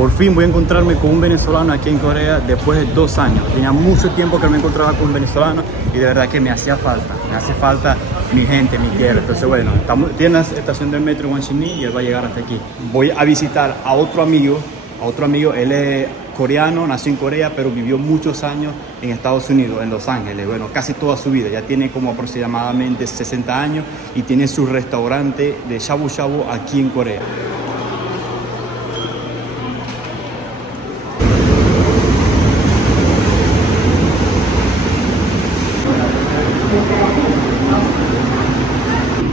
Por fin voy a encontrarme con un venezolano aquí en Corea después de 2 años. Tenía mucho tiempo que no me encontraba con un venezolano y de verdad que me hacía falta. Me hace falta mi gente, mi tierra. Entonces bueno, estoy en la estación del metro Won Shin-mi y él va a llegar hasta aquí. Voy a visitar a otro amigo. Él es coreano, nació en Corea, pero vivió muchos años en Estados Unidos, en Los Ángeles. Bueno, casi toda su vida. Ya tiene como aproximadamente 60 años y tiene su restaurante de shabu shabu aquí en Corea.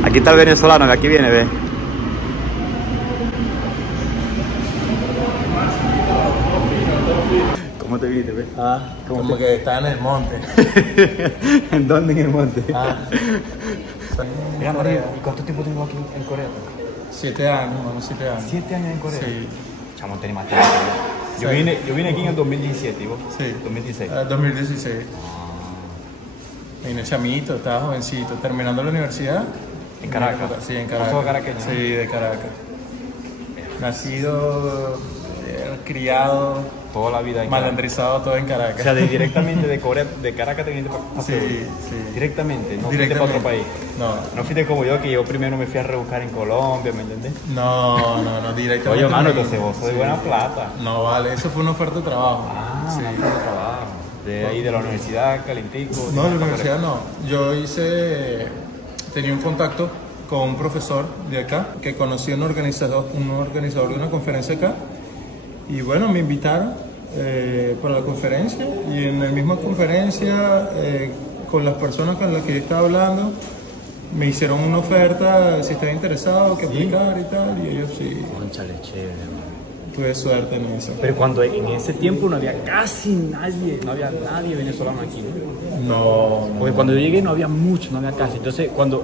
Aquí está el venezolano, que aquí viene, ve. ¿Cómo te viste, ve? Como que está en el monte. ¿En dónde en el monte? Mira, María, ¿y cuánto tiempo tengo aquí en Corea? 7 años, vamos, 7 años. 7 años en Corea. Sí. Chamo, tenés más tiempo. Yo vine aquí en el 2017, ¿y vos? Sí. 2016. 2016. Vine chamito, estaba jovencito, terminando la universidad. ¿En Caracas? Sí, en Caracas. ¿Sos caraqueño? Sí, de Caracas. Nacido, criado, Toda la vida en malandrizado todo en Caracas. O sea, directamente de Corea, de Caracas te viniste para Sí, sí. Directamente, no fuiste para otro país. No. No fuiste como yo, que yo primero me fui a rebuscar en Colombia, ¿me entendés? No, directamente. Oye, mano, me- entonces vos sos de buena plata. No, vale, eso fue una oferta de trabajo. Sí. Sí. Trabajo. De ahí de la universidad, calentico. No, de la universidad no. Yo tenía un contacto con un profesor de acá que conocí a un organizador de una conferencia acá. Y bueno, me invitaron para la conferencia y en la misma conferencia con las personas con las que yo estaba hablando me hicieron una oferta si estaba interesado, que aplicar y tal, y ellos sí, Cónchale, chévere, man. tuve suerte en eso. Pero cuando en ese tiempo no había casi nadie, no había nadie venezolano aquí, ¿no? No, Porque cuando yo llegué no había mucho, no había casi. Entonces, cuando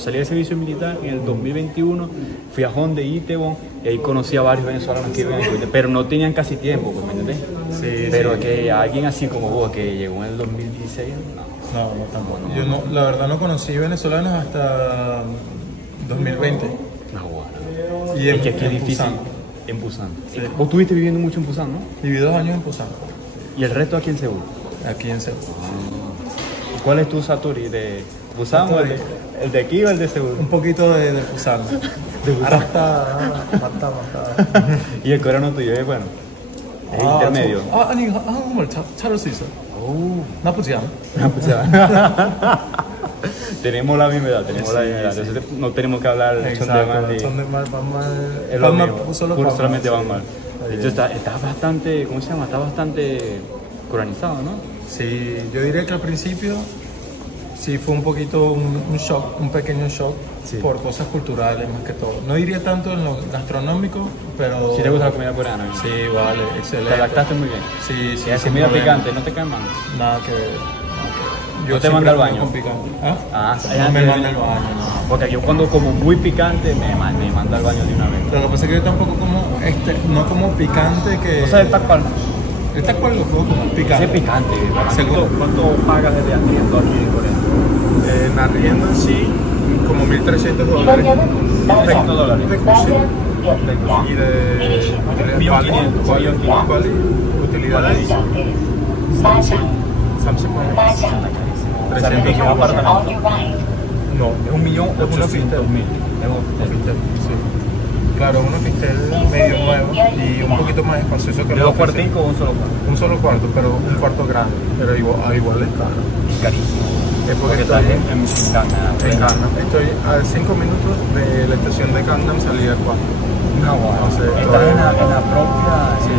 salí del servicio militar en el 2021, fui a Honda y Itaewon y ahí conocí a varios venezolanos que vivían aquí, pero no tenían casi tiempo, pues, ¿me entendés? Sí, Pero sí. que alguien así como vos, que llegó en el 2016, no. No, tampoco. Yo no, la verdad no conocí venezolanos hasta 2020. No, bueno. Y Es que aquí es difícil. Busan. En Busan. Sí. Vos estuviste viviendo mucho en Busan, ¿no? Viví 2 años en Busan, Y el resto aquí en Seúl. aquí en Seúl. ¿Y cuál es tu Satori? ¿De Busan o el de aquí o el de Seúl? Un poquito de Busan. De Busan. 맞다. Y el coreano tuyo es bueno. Es intermedio. 아니 한국말 잘할 수 있어. 나쁘지 않아. Tenemos la misma edad, Entonces no tenemos que hablar chondeman ni... 존댓말, 반말. Es lo mismo, solo solamente van mal. Está De hecho, está bastante, ¿cómo se llama? Está bastante coreanizado, ¿no? Sí, yo diría que al principio sí fue un poquito un shock, un pequeño shock Sí. por cosas culturales más que todo. No diría tanto en lo gastronómico, pero... Si te gusta la comida coreana. ¿no? Sí, vale, Te excelente. adaptaste muy bien. Sí, Si haces comida picante, ¿no te cae mal? Nada que ver. ¿No te siempre manda al como baño? con picante. ¿Ah? Ah, No me manda al baño, no. Porque yo cuando como muy picante me manda al baño de una vez. Lo que pasa es que yo tampoco como, no como picante que... ¿No sabes el tacual? El tacual lo puedo comer picante. Ese es picante. Seguro. ¿Cuánto pagas de arriendo aquí en Corea? En arriendo en sí, como $1,300. $1,300. De cocina. Y de 1.500. ¿Cuál utilidades? 300 ¿Un apartamento? No, es $1.800.000. sí. Claro, un Ofistel medio nuevo y un poquito más espacioso que ¿De el dos Ofistel. cuarticos o un solo cuarto? Un solo cuarto, pero un cuarto grande. Pero igual es caro. Carísimo. Es porque Estás estoy en Gangnam. en Gangnam. Estoy a 5 minutos de la estación de Gangnam, salida 4. No, bueno. Entonces, Estás en la propia... Sí.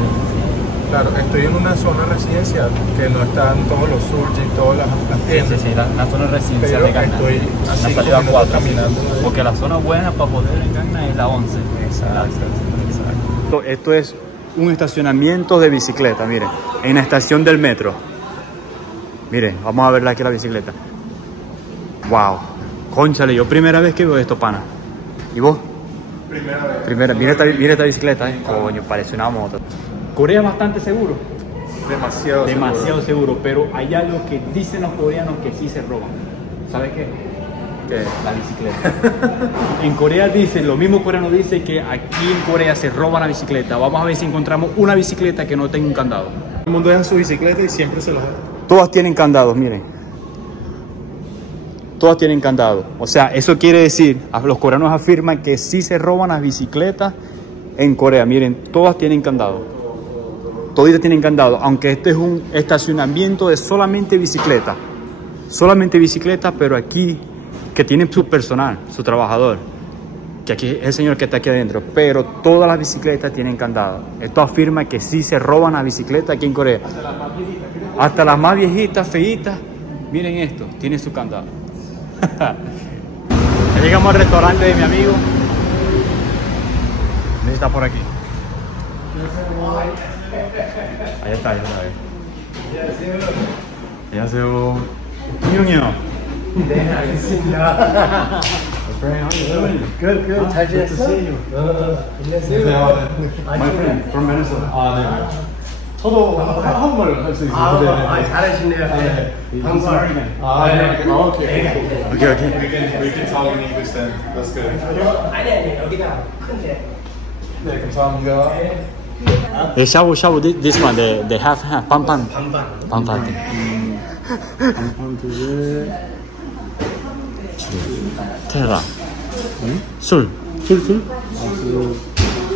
Claro, estoy en una zona residencial que no están todos los surge y todas las tiendas. Sí, la zona residencial Pero de Gangnam. estoy a La 5 salida minutos 4. caminando. Porque la zona buena para poder en Gangnam es la 11. Exacto. Esto es un estacionamiento de bicicleta, miren, en la estación del metro. Miren, vamos a ver aquí la bicicleta. Wow, cónchale, yo primera vez que veo esto, pana. ¿Y vos? Primera vez. Mira esta bicicleta, coño, parece una moto. Corea es bastante seguro. Demasiado Seguro, pero hay algo que dicen los coreanos que sí se roban. ¿Sabes qué? que la bicicleta. En Corea dicen, los mismos coreanos dicen que aquí en Corea se roban la bicicleta. Vamos a ver si encontramos una bicicleta que no tenga un candado. Todo el mundo deja su bicicleta y siempre se los... Todas tienen candados, miren. Todas tienen candado. O sea, eso quiere decir, los coreanos afirman que sí se roban las bicicletas en Corea. Miren, todas tienen candado. Todas tienen candado, aunque este es un estacionamiento de solamente bicicleta. Solamente bicicleta, pero aquí, que tiene su personal, su trabajador. Que aquí es el señor que está aquí adentro. Pero todas las bicicletas tienen candado. Esto afirma que sí se roban las bicicletas aquí en Corea. Hasta las más viejitas, feitas. Miren esto, tiene su candado. Ya llegamos al restaurante de mi amigo. ¿Dónde está por aquí? Ahí está, ya está. 안녕하세요. 김용이요. 네, 알겠습니다. 그, 잘 지냈어? 안녕하세요. My friend from Venezuela. 아, 네. 저도 한국말 할 수 있어요. 잘하시네요. 네. 한국말. 아, 네. 오케이. Okay. We can talk in English then. That's good. 아니, 여기다 큰데. 네, 감사합니다. The shabu this one, the half pan. 반반. 테라. 술.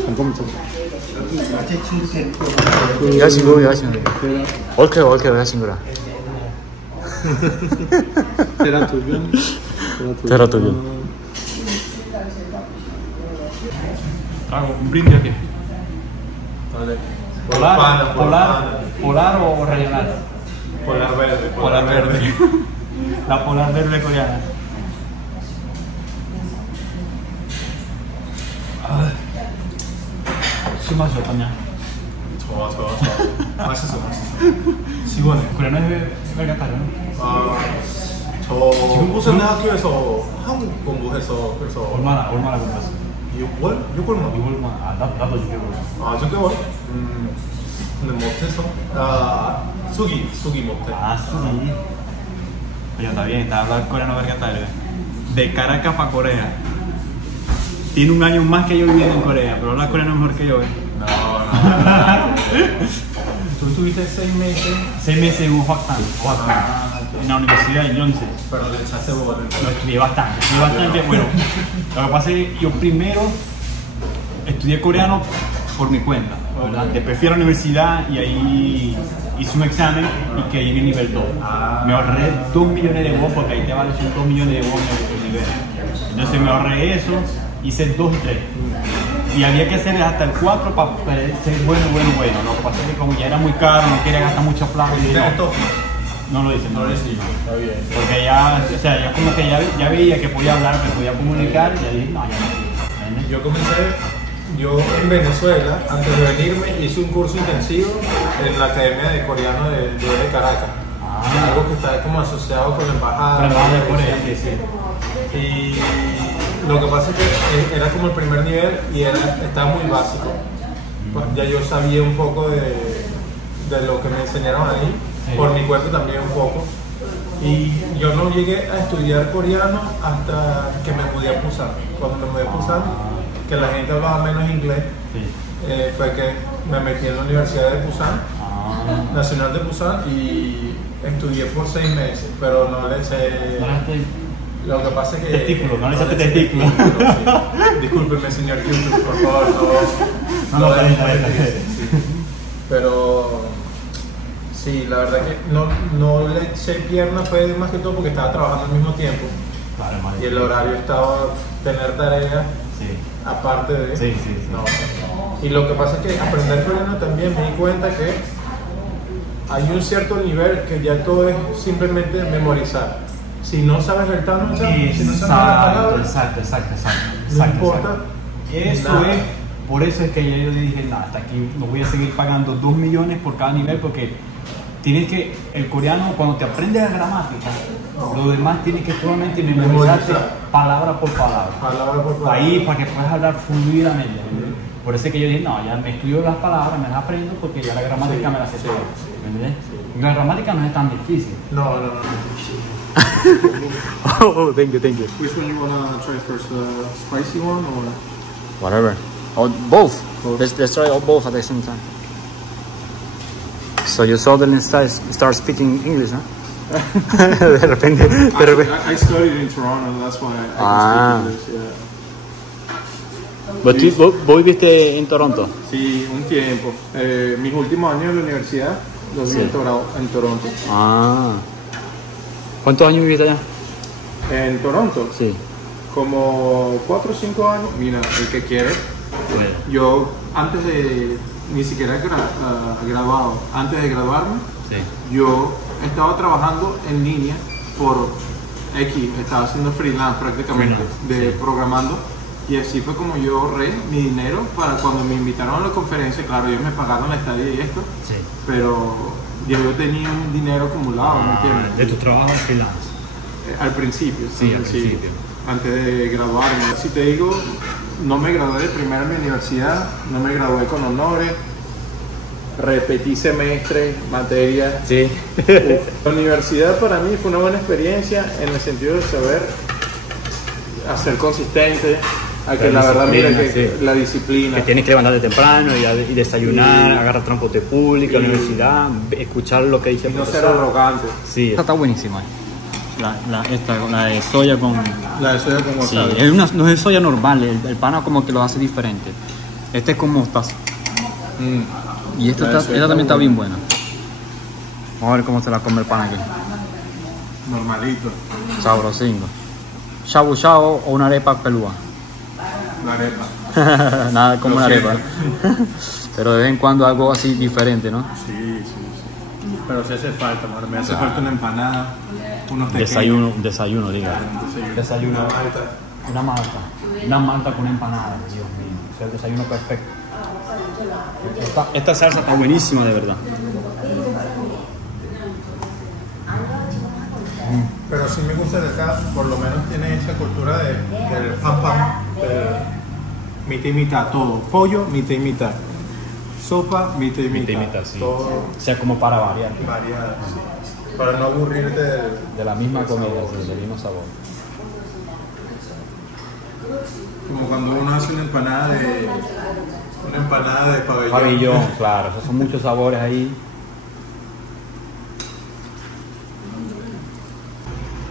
잠깐만. 아재 친구 여자친구. 오케이, 여자친구라. 테라 두 병. 테라 두 병. Trago un brindis aquí. Vale. Polar o regional. Polar verde. Polar verde. La polar verde coreana. 술 마셔 어떠냐? 좋아. 맛있어. 시원해. 코리아는 왜 갔다요? 저 지금 학교에서 한국 공부해서 그래서 얼마나 공부했어? 6월? 6월만. 6월만. 나도 6개월. 아, 6개월? 근데 못해서? 수기 못해. Sí. Oye, está bien, está hablando coreano vergatario. De Caracas para Corea. Tiene un año más que yo viviendo en Corea, pero habla coreano mejor que yo. No. Tú estuviste 6 meses. 6 meses en Hwaktan, en la universidad de Yonsei. Pero le echaste bola. Lo estudié bastante. Bueno, lo que pasa es que yo primero estudié coreano por mi cuenta, ¿verdad? Después fui a la universidad y ahí hice un examen y quedé en el nivel 2. Me ahorré 2 millones de won, porque ahí te vale 2 millones de won el nivel. Entonces me ahorré eso, hice el 2 y 3. Y había que hacer hasta el 4 para ser bueno. Lo que pasa es que como ya era muy caro, no quería gastar mucha plata. No lo hice. Está bien. Porque ya, o sea, ya como que ya veía que podía hablar, que podía comunicar, y ya dije, no, ya no. Yo en Venezuela, antes de venirme, hice un curso intensivo en la Academia de Coreano de Caracas. Algo que está como asociado con la embajada de Corea, sí. Y lo que pasa es que era como el primer nivel y estaba muy básico. Pues ya yo sabía un poco de lo que me enseñaron ahí, por mi cuenta también un poco. Y yo no llegué a estudiar coreano hasta que me mudé a Busan. Cuando me mudé a Busan, que la gente hablaba menos inglés, fue que me metí en la Universidad de Busan, Nacional de Busan, y estudié por 6 meses, pero no le eché... Lo que pasa es que... Testículo, no le echaste testículo. Sí. Discúlpeme, señor YouTube, por favor, no Pero... Sí, la verdad que no le eché pierna, fue más que todo porque estaba trabajando al mismo tiempo. Claro, y el horario estaba tener tareas aparte de... Sí. No. Y lo que pasa es que aprender coreano también me di cuenta que hay un cierto nivel que ya todo es simplemente memorizar. Si no sabes el tono, si no sabes la palabra, exacto. no importa. Eso nada. Por eso es que yo dije, nada, hasta aquí no voy a seguir pagando 2 millones por cada nivel, porque tienes que, el coreano, cuando te aprendes la gramática, lo demás tienes que solamente memorizarte palabra por palabra. Ahí, para que puedas hablar fluidamente. Por eso es que yo dije, no, ya me estudio las palabras, me las aprendo, porque ya la gramática me la sé toda. ¿Me entiendes? La gramática no es tan difícil. No. Oh, thank you, thank you. Which one you wanna try first? The spicy one or? Whatever. Or both. Let's try all both at the same time. So you suddenly start speaking English, huh? de repente. I studied in Toronto, that's why I can speak English. Yeah. ¿Vos viviste en Toronto? Sí, un tiempo. Mis últimos años de la universidad los viví en Toronto. Ah. ¿Cuántos años viviste allá? En Toronto. Sí. Como 4 o 5 años. Mira, el que quiere. Bueno. Yo antes de ni siquiera graduado, antes de graduarme, yo estaba trabajando en línea por X, estaba haciendo freelance prácticamente, programando, y así fue como yo ahorré mi dinero para cuando me invitaron a la conferencia. Claro, ellos me pagaron la estadía y esto, pero yo tenía un dinero acumulado, ¿me entiendes? ¿De tu trabajo freelance? Al principio, al principio. Antes de graduarme. Si te digo, no me gradué de primero en mi universidad, no me gradué con honores, repetí semestre, materia. Sí. La universidad para mí fue una buena experiencia en el sentido de saber hacer consistente, a que la verdad, mira, que la disciplina. Que tienes que levantarte temprano y desayunar, agarrar transporte público, universidad, escuchar lo que dice el profesor. No ser arrogante. Sí, esta está buenísima. La de soya con... La de soya con wasabi. Sí, no es soya normal, el pana como que lo hace diferente. Este es con mostaza. Y esta también está bien buena. Vamos a ver cómo se la come el pana aquí. Normalito. Sabrosingo. Shabu shabu o una arepa pelúa. Una arepa. Nada como una arepa. Pero de vez en cuando algo así diferente, ¿no? Sí. Pero si hace falta, me hace falta una empanada, unos tequeños. Desayuno, diga. Desayuno. Una malta. Una malta con una empanada, Dios mío. O sea, el desayuno perfecto. Esta salsa está buenísima, de verdad. Pero sí me gusta de acá, por lo menos tiene esa cultura del pan, mitad y mitad, todo. Pollo, mitad y mitad. Sopa, mitad y mitad. Sí. Todo. O sea, como para variar. Variada, sí. Para no aburrirte de la misma comida, del mismo sabor. Como cuando uno hace una empanada de pabellón. Pabellón, claro. Esos son muchos sabores ahí.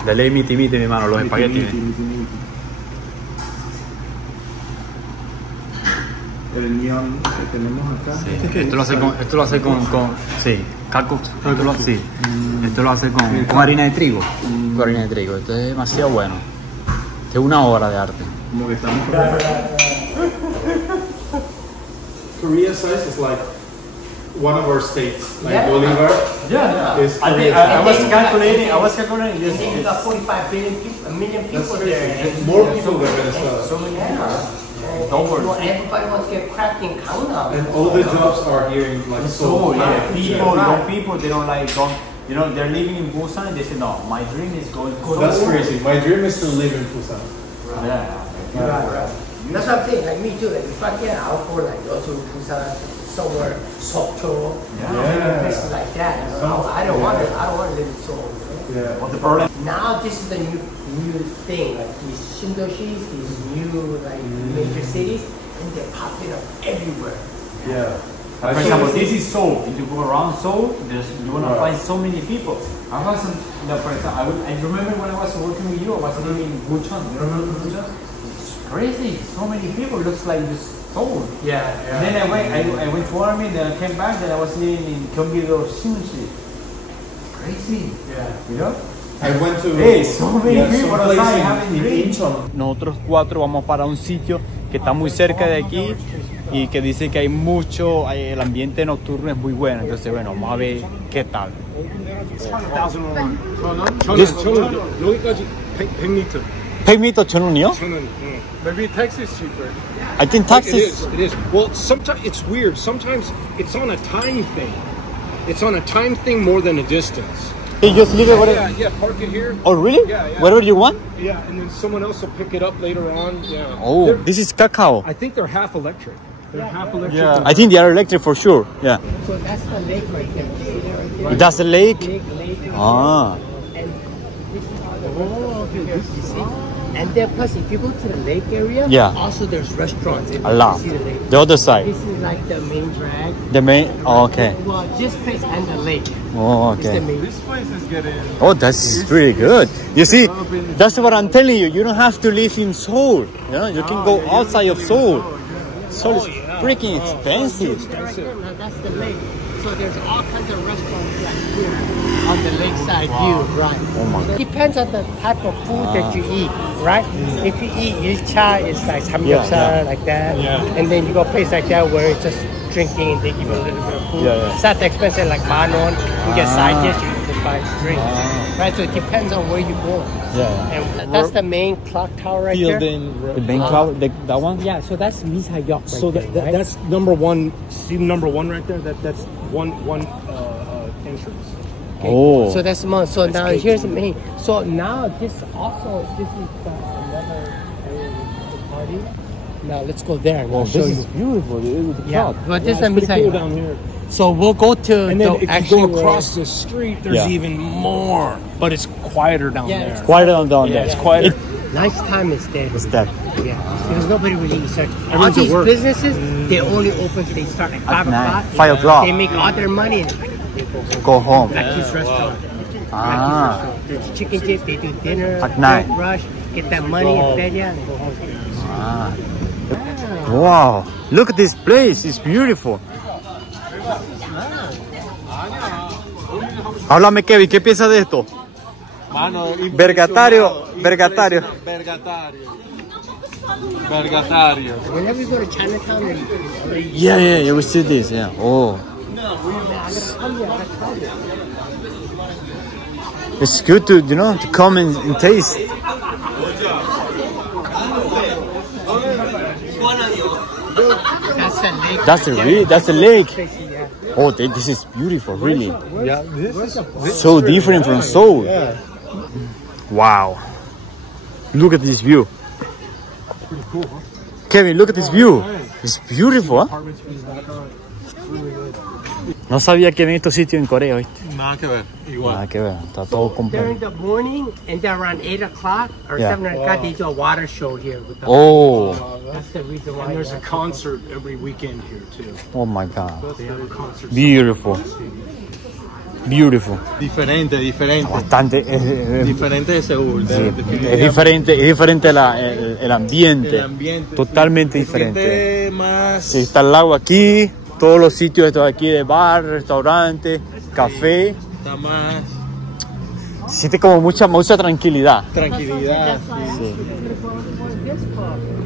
De ley miti, mi hermano, los espaguetis. El mion que tenemos acá. Sí. Esto lo hace con sí, calcux. Esto lo hace con harina de trigo. Con harina de trigo. Esto es demasiado bueno. Esto es una obra de arte. Como que estamos Korea size is like one of our states, like Bolivar. Yeah. I was calculating. Yes, you got 45 million people there. More people than Venezuela. So many everybody wants to get cracked in countdown. And all the jobs are here in like Seoul. Young people, they don't. You know, they're living in Busan and they say, no, my dream is going to Seoul. That's crazy. My dream is to live in Busan. Yeah. Right. That's what I'm saying. Like me too. Like if I can, I'll go like go to Busan, somewhere Sokcho, places like that. You know? I don't want to live in Seoul. Yeah. What's the problem? Now this is the new thing. Like these shindoshis, these new like major cities, and they're popping up everywhere. Yeah. For example, this is Seoul. If you go around Seoul, you're gonna find so many people. I wasn't. For example, I remember when I was working with you. I was living in Bucheon. You remember Bucheon? It's crazy. So many people. It looks like just Seoul. Yeah. And then I went to army. Then I came back. Then I was living in Gyeonggi-do, Simunsi. Crazy. Yeah. You know? I went to so many people outside having drinks. Nosotros 4 vamos para un sitio que está muy cerca de aquí y que dice que hay mucho, el ambiente nocturno es muy bueno. Entonces, bueno, vamos a ver qué tal. 여기까지 100m. 100m 1,000원이요? Maybe taxi is cheaper. I think taxis. It is. Well, sometimes it's weird. Sometimes it's on a time thing. It's on a time thing more than a distance. You just leave it Yeah, park it here. Oh, really? Yeah. Whatever you want? Yeah, and then someone else will pick it up later on. Yeah. Oh, this is cacao. I think they're half electric. They're half electric. Yeah. I think they are electric for sure. Yeah. So that's the lake right there. See there right there? That's the lake? Lake. Ah. And this is how Oh, okay. You see? And then plus, if you go to the lake area, Yeah. also there's restaurants. If A you lot. see the lake. The other side. This is like the main drag. The main. Oh, okay. Well, this place and the lake. Oh, It's the okay. main. This place is getting... Oh, that's really good. You see, that's what I'm telling you. You don't have to live in Seoul. You know, you can go outside of Seoul. Seoul is freaking expensive. Right there, now that's the lake. So there's all kinds of restaurants like here on the lakeside view, right? Oh my God. Depends on the type of food that you eat, right? If you eat ilcha, it's like samgyeopsal, like that. Yeah. And then you go place like that where it's just drinking and they give you a little bit of food. Yeah, yeah. It's not that expensive like manon. You get side dish, you can buy drinks. Right? So it depends on where you go. Yeah. And that's the main clock tower right there. The main cloud, that one? Yeah, so that's Misayok right So there, right? that's number one. See number one right there. That's one entrance. Oh. So that's the So now here's the main. So now this is another area to party. Now let's go there and I'll show you. beautiful. The Yeah, but this is It's pretty Misayok. cool down here. So we'll go to And then the if actually you go across the street, there's Yeah. even more. But it's quieter down Yeah, there. it's Quite down there. it's quieter. nice time is there. It's that. Yeah, because nobody really research. All Everyone's at these work. businesses, they only open. They start at 5 9, o'clock. 5 o'clock. They make all their money and Go home. like his restaurant. Ah. There's chicken dip. They do dinner At night. rush, get that money and bed and go home. Ah. Wow. Look at this place. It's beautiful. Háblame, Kevin. ¿Qué piensas de esto? Mano, Vergatario. Vergatario. Vergatario. Whenever you go to Chinatown, and Yeah, we see this. Yeah. Oh. It's good to, to come and taste. that's the lake. That's the lake. Yeah. Oh, this is beautiful, really. Yeah, this is So different from Seoul. Wow. Look at this view. pretty cool, huh? Kevin, look at this view. It's beautiful, ¿eh? Apartments in the backyard. It's really good. No sabía que había estos sitios en Corea, ¿viste? Nada que ver, igual. Nada que ver, está todo During completo. the morning and then around 8 o'clock or Yeah. 7 o'clock, they do a water show here. With the, Oh, that's the reason why. And there's a that's- concert every weekend here too. oh my God. They have a concert. Beautiful. Beautiful. Diferente. Bastante. Diferente de Seúl. Sí, definitivamente. es diferente el ambiente. El ambiente. Totalmente Se siente diferente. más... Sí, está el lago aquí, todos los sitios estos aquí de bar, restaurante, café. Está más Se siente como mucha tranquilidad. tranquilidad. Sí.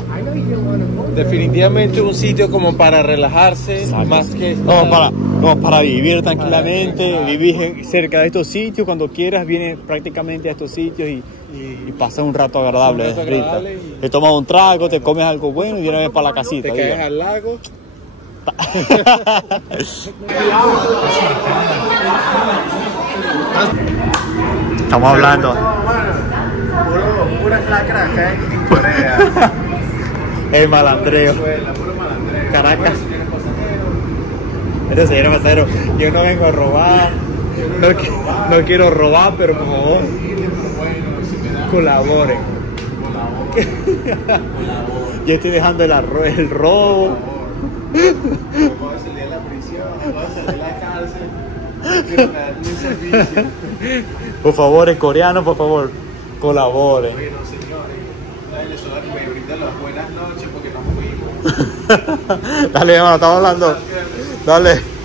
I know you didn't want to go. Definitivamente un sitio como para relajarse, más que... No, para vivir tranquilamente, vivir cerca de estos sitios, cuando quieras vienes prácticamente a estos sitios y pasas un rato agradable. Un rato Rita. agradable y- Te tomas un trago, te comes algo bueno y vienes para la casita. Te caes diga. al lago. Estamos hablando. Puras lacras acá en Corea. El malandreo. Caracas. Este señor pasajero, yo no vengo a robar. No quiero robar, pero por favor, colaboren. Yo estoy dejando el robo. Puedo salir de la prisión, puedo salir de la cárcel. Quiero dar mi servicio. Por favor, el coreano, por favor, colaboren. Bueno, señores, la Venezuela me brinda las buenas noches porque nos fuimos. Dale, hermano, estamos hablando. Dale.